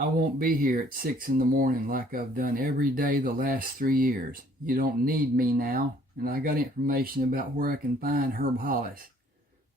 I won't be here at 6 in the morning like I've done every day the last 3 years. You don't need me now, and I got information about where I can find Herb Hollis.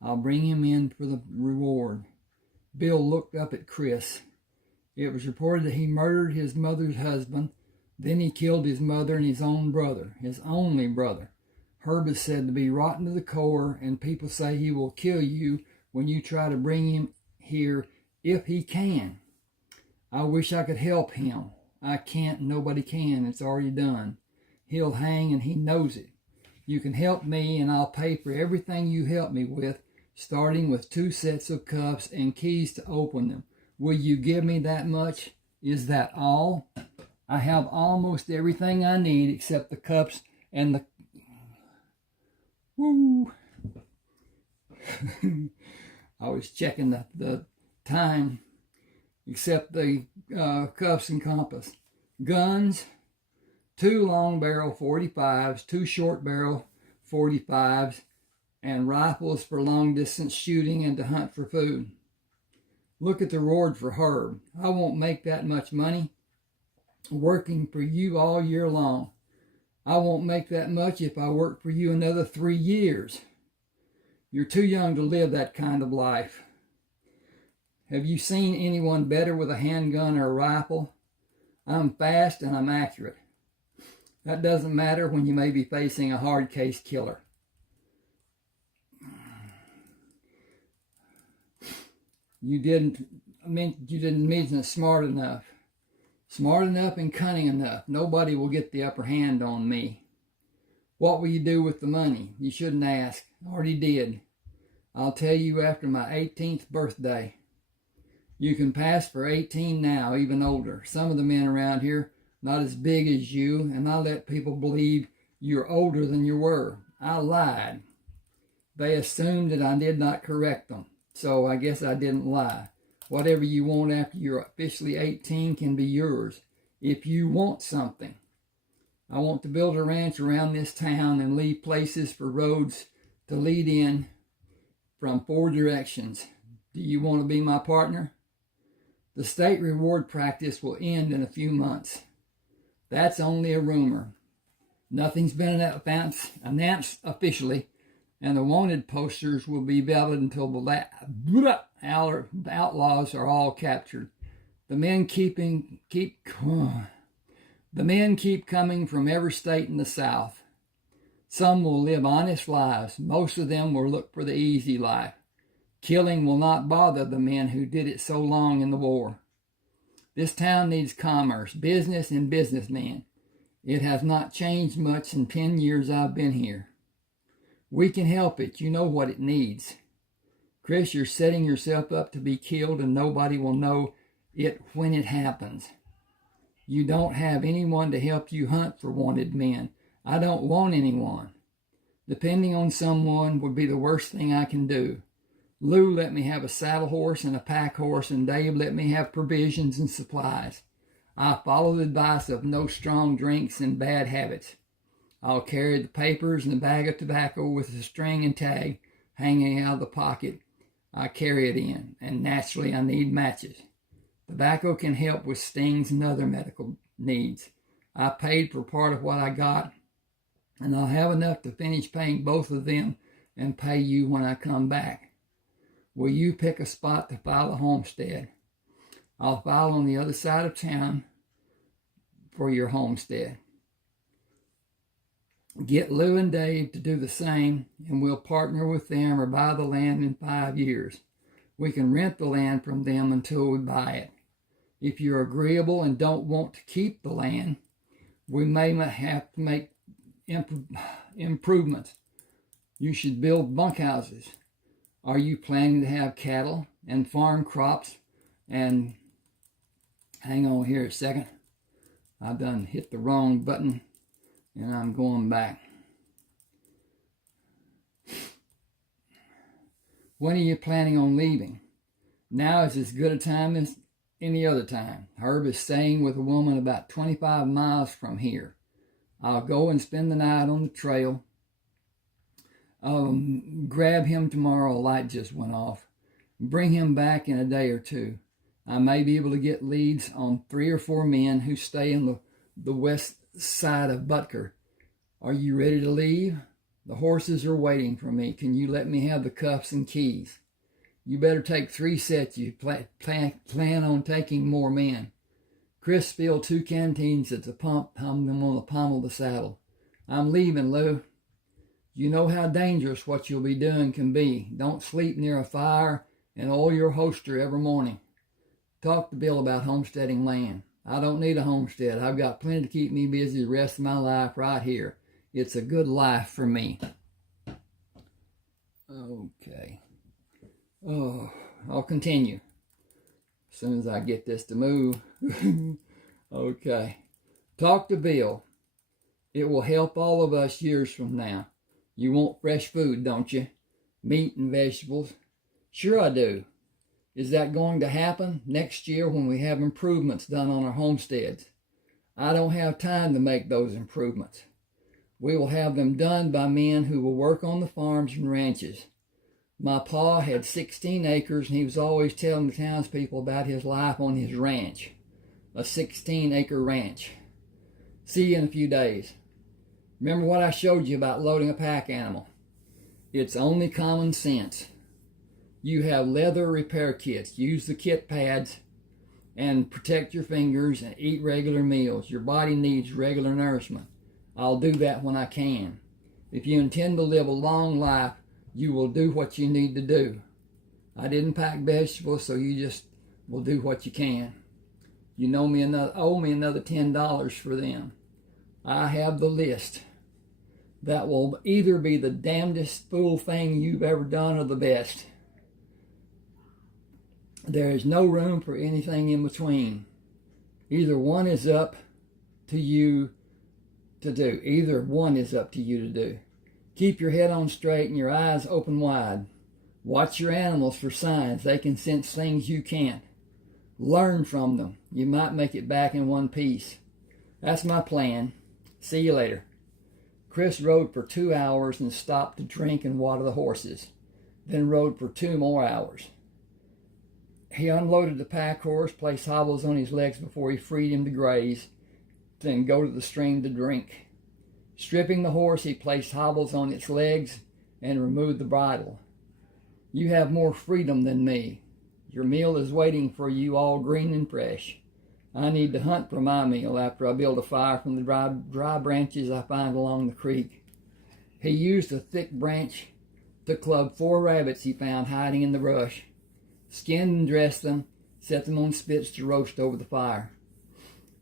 I'll bring him in for the reward." Bill looked up at Chris. It was reported that he murdered his mother's husband. Then he killed his mother and his own brother, his only brother. Herb is said to be rotten to the core, and people say he will kill you when you try to bring him here if he can. I wish I could help him. I can't. Nobody can. It's already done. He'll hang, and he knows it. You can help me, and I'll pay for everything you help me with, starting with 2 sets of cuffs and keys to open them. Will you give me that much? Is that all? I have almost everything I need except the cuffs and the... Woo! I was checking the time, except the cuffs and compass. Guns, 2 long barrel 45s, 2 short barrel 45s, and rifles for long distance shooting and to hunt for food. Look at the reward for Herb. I won't make that much money working for you all year long. I won't make that much if I work for you another 3 years. You're too young to live that kind of life. Have you seen anyone better with a handgun or a rifle? I'm fast and I'm accurate. That doesn't matter when you may be facing a hard case killer. You didn't mention smart enough. Smart enough and cunning enough. Nobody will get the upper hand on me. What will you do with the money? You shouldn't ask. I already did. I'll tell you after my 18th birthday. You can pass for 18 now, even older. Some of the men around here, not as big as you, and I let people believe you're older than you were. I lied. They assumed that I did not correct them, so I guess I didn't lie. Whatever you want after you're officially 18 can be yours, if you want something. I want to build a ranch around this town and leave places for roads to lead in from 4 directions. Do you want to be my partner? The state reward practice will end in a few months. That's only a rumor. Nothing's been announced officially, and the wanted posters will be valid until the outlaws are all captured. The men keep coming from every state in the South. Some will live honest lives. Most of them will look for the easy life. Killing will not bother the men who did it so long in the war. This town needs commerce, business, and businessmen. It has not changed much in 10 years I've been here. We can help it. You know what it needs. Chris, you're setting yourself up to be killed, and nobody will know it when it happens. You don't have anyone to help you hunt for wanted men. I don't want anyone. Depending on someone would be the worst thing I can do. Lou let me have a saddle horse and a pack horse, and Dave let me have provisions and supplies. I follow the advice of no strong drinks and bad habits. I'll carry the papers and a bag of tobacco with a string and tag hanging out of the pocket I carry it in, and naturally I need matches. Tobacco can help with stings and other medical needs. I paid for part of what I got, and I'll have enough to finish paying both of them and pay you when I come back. Will you pick a spot to file a homestead? I'll file on the other side of town for your homestead. Get Lou and Dave to do the same, and we'll partner with them or buy the land in 5 years. We can rent the land from them until we buy it. If you're agreeable and don't want to keep the land, we may have to make improvements. You should build bunkhouses. Are you planning to have cattle and farm crops? And hang on here a second. I done hit the wrong button, and I'm going back. When are you planning on leaving? Now is as good a time as any other time. Herb is staying with a woman about 25 miles from here. I'll go and spend the night on the trail. Grab him tomorrow. A light just went off. Bring him back in a day or two. I may be able to get leads on 3 or 4 men who stay in the west side of Butker. Are you ready to leave? The horses are waiting for me. Can you let me have the cuffs and keys? You better take 3 sets. You plan on taking more men. Chris filled 2 canteens at the pump, hung them on the pommel of the saddle. I'm leaving, Lou. You know how dangerous what you'll be doing can be. Don't sleep near a fire and oil your holster every morning. Talk to Bill about homesteading land. I don't need a homestead. I've got plenty to keep me busy the rest of my life right here. It's a good life for me. Okay. Oh, I'll continue as soon as I get this to move. Okay. Talk to Bill. It will help all of us years from now. You want fresh food, don't you? Meat and vegetables. Sure I do. Is that going to happen next year when we have improvements done on our homesteads? I don't have time to make those improvements. We will have them done by men who will work on the farms and ranches. My pa had 16 acres, and he was always telling the townspeople about his life on his ranch, a 16-acre ranch. See you in a few days. Remember what I showed you about loading a pack animal? It's only common sense. You have leather repair kits. Use the kit pads and protect your fingers and eat regular meals. Your body needs regular nourishment. I'll do that when I can. If you intend to live a long life, you will do what you need to do. I didn't pack vegetables, so you just will do what you can. You owe me another $10 for them. I have the list. That will either be the damnedest fool thing you've ever done or the best. There is no room for anything in between. Either one is up to you to do. Either one is up to you to do. Keep your head on straight and your eyes open wide. Watch your animals for signs. They can sense things you can't. Learn from them. You might make it back in one piece. That's my plan. See you later. Chris rode for 2 hours and stopped to drink and water the horses. Then rode for 2 more hours. He unloaded the pack horse, placed hobbles on his legs before he freed him to graze, then go to the stream to drink. Stripping the horse, he placed hobbles on its legs and removed the bridle. You have more freedom than me. Your meal is waiting for you, all green and fresh. I need to hunt for my meal after I build a fire from the dry branches I find along the creek. He used a thick branch to club 4 rabbits he found hiding in the brush, skinned and dressed them, set them on spits to roast over the fire.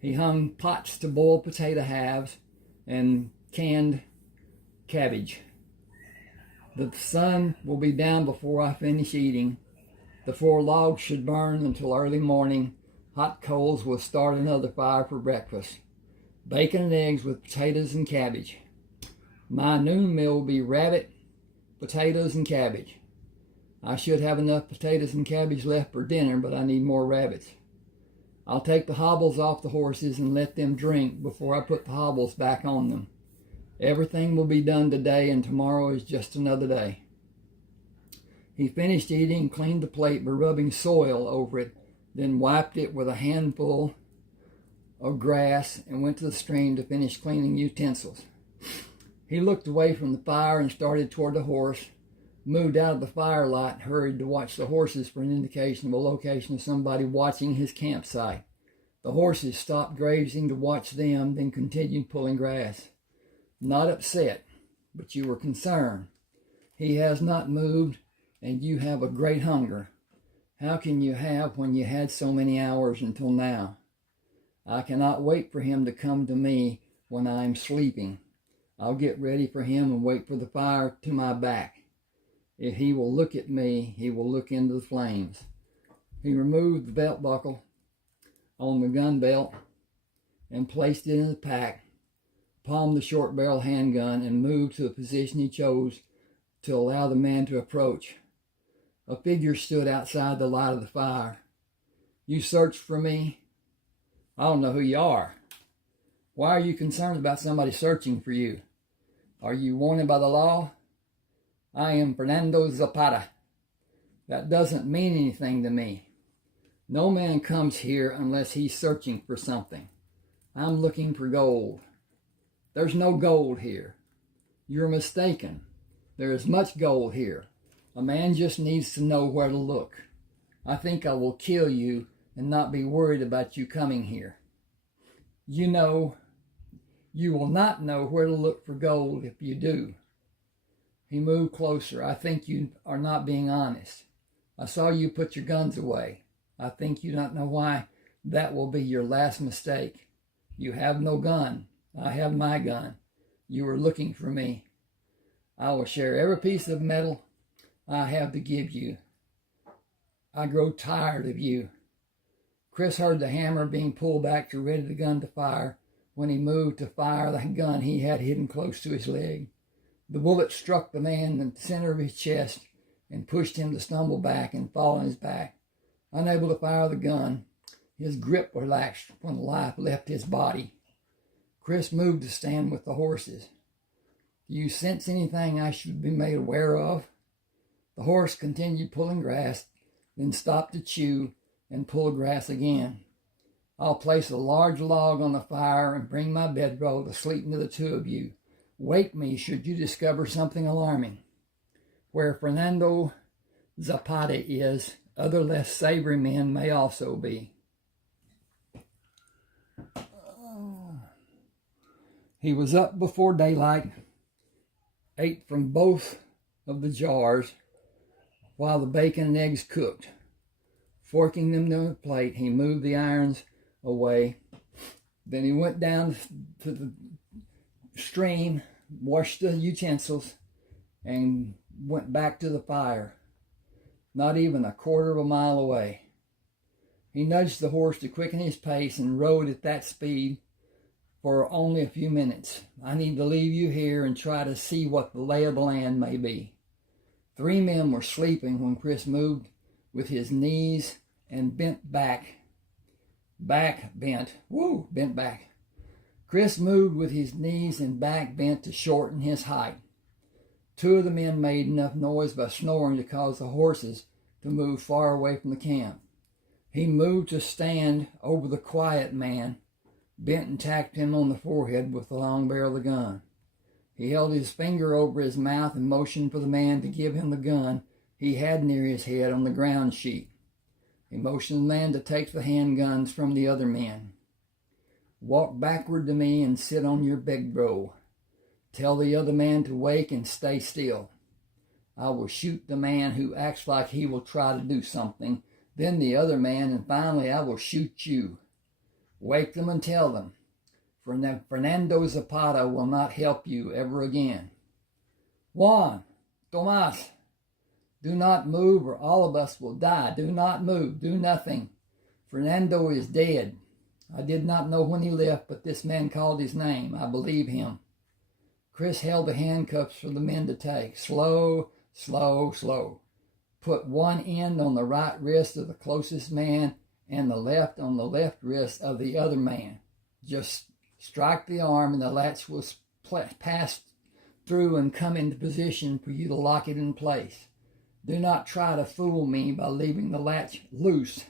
He hung pots to boil potato halves and canned cabbage. The sun will be down before I finish eating. The 4 logs should burn until early morning. Hot coals will start another fire for breakfast. Bacon and eggs with potatoes and cabbage. My noon meal will be rabbit, potatoes, and cabbage. I should have enough potatoes and cabbage left for dinner, but I need more rabbits. I'll take the hobbles off the horses and let them drink before I put the hobbles back on them. Everything will be done today, and tomorrow is just another day. He finished eating and cleaned the plate by rubbing soil over it, then wiped it with a handful of grass and went to the stream to finish cleaning utensils. He looked away from the fire and started toward the horse, moved out of the firelight and hurried to watch the horses for an indication of a location of somebody watching his campsite. The horses stopped grazing to watch them, then continued pulling grass. Not upset, but you were concerned. He has not moved, and you have a great hunger. How can you have when you had so many hours until now? I cannot wait for him to come to me when I am sleeping. I'll get ready for him and wait for the fire to my back. If he will look at me, he will look into the flames. He removed the belt buckle on the gun belt and placed it in the pack, palmed the short barrel handgun, and moved to the position he chose to allow the man to approach. A figure stood outside the light of the fire. You searched for me? I don't know who you are. Why are you concerned about somebody searching for you? Are you wanted by the law? I am Fernando Zapata. That doesn't mean anything to me. No man comes here unless he's searching for something. I'm looking for gold. There's no gold here. You're mistaken. There is much gold here. A man just needs to know where to look. I think I will kill you and not be worried about you coming here. You will not know where to look for gold if you do. He moved closer. I think you are not being honest. I saw you put your guns away. I think you don't know why that will be your last mistake. You have no gun. I have my gun. You were looking for me. I will share every piece of metal I have to give you. I grow tired of you. Chris heard the hammer being pulled back to ready the gun to fire. When he moved to fire the gun he had hidden close to his leg. The bullet struck the man in the center of his chest and pushed him to stumble back and fall on his back. Unable to fire the gun, his grip relaxed when the life left his body. Chris moved to stand with the horses. Do you sense anything I should be made aware of? The horse continued pulling grass, then stopped to chew and pull grass again. I'll place a large log on the fire and bring my bedroll to sleep into the two of you. Wake me should you discover something alarming. Where Fernando Zapata is, other less savory men may also be. He was up before daylight, ate from both of the jars while the bacon and eggs cooked. Forking them to a plate, he moved the irons away. Then he went down to the stream, washed the utensils, and went back to the fire, not even a quarter of a mile away. He nudged the horse to quicken his pace and rode at that speed for only a few minutes. I need to leave you here and try to see what the lay of the land may be. 3 men were sleeping when Chris moved with his knees and bent back. Bent back. Chris moved with his knees and back bent to shorten his height. 2 of the men made enough noise by snoring to cause the horses to move far away from the camp. He moved to stand over the quiet man, bent and tapped him on the forehead with the long barrel of the gun. He held his finger over his mouth and motioned for the man to give him the gun he had near his head on the ground sheet. He motioned the man to take the handguns from the other men. Walk backward to me and sit on your bedroll. Tell the other man to wake and stay still. I will shoot the man who acts like he will try to do something, then the other man, and finally I will shoot you. Wake them and tell them. Fernando Zapata will not help you ever again. Juan, Tomas, do not move or all of us will die. Do not move. Do nothing. Fernando is dead. I did not know when he left, but this man called his name. I believe him. Chris held the handcuffs for the men to take. Slow, slow, slow. Put one end on the right wrist of the closest man and the left on the left wrist of the other man. Just strike the arm and the latch will pass through and come into position for you to lock it in place. Do not try to fool me by leaving the latch loose.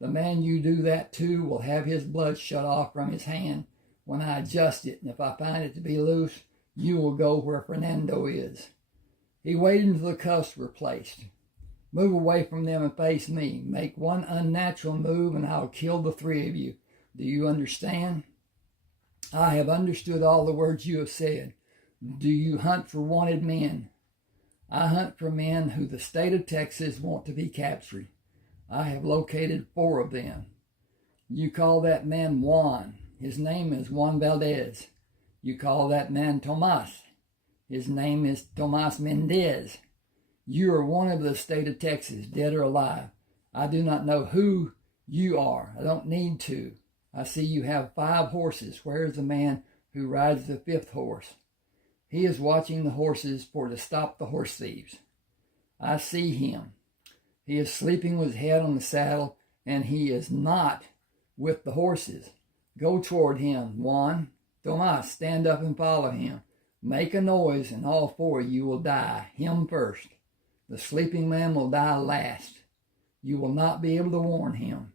The man you do that to will have his blood shut off from his hand when I adjust it, and if I find it to be loose, you will go where Fernando is. He waited until the cuffs were placed. Move away from them and face me. Make one unnatural move and I'll kill the 3 of you. Do you understand? I have understood all the words you have said. Do you hunt for wanted men? I hunt for men who the state of Texas want to be captured. I have located 4 of them. You call that man Juan. His name is Juan Valdez. You call that man Tomas. His name is Tomas Mendez. You are one of the state of Texas, dead or alive. I do not know who you are. I don't need to. I see you have 5 horses. Where is the man who rides the 5th horse? He is watching the horses to stop the horse thieves. I see him. He is sleeping with his head on the saddle, and he is not with the horses. Go toward him, Juan. Tomas, stand up and follow him. Make a noise, and all 4 of you will die. Him first. The sleeping man will die last. You will not be able to warn him.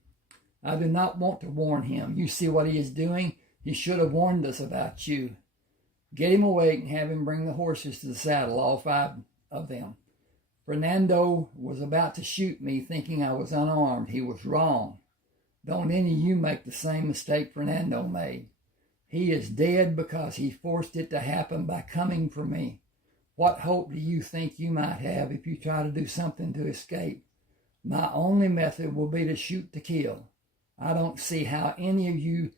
I do not want to warn him. You see what he is doing? He should have warned us about you. Get him awake and have him bring the horses to the saddle, all 5 of them. Fernando was about to shoot me thinking I was unarmed. He was wrong. Don't any of you make the same mistake Fernando made. He is dead because he forced it to happen by coming for me. What hope do you think you might have if you try to do something to escape? My only method will be to shoot to kill. I don't see how any of you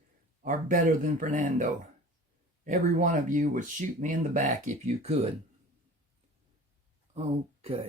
are better than Fernando. Every one of you would shoot me in the back if you could. Okay.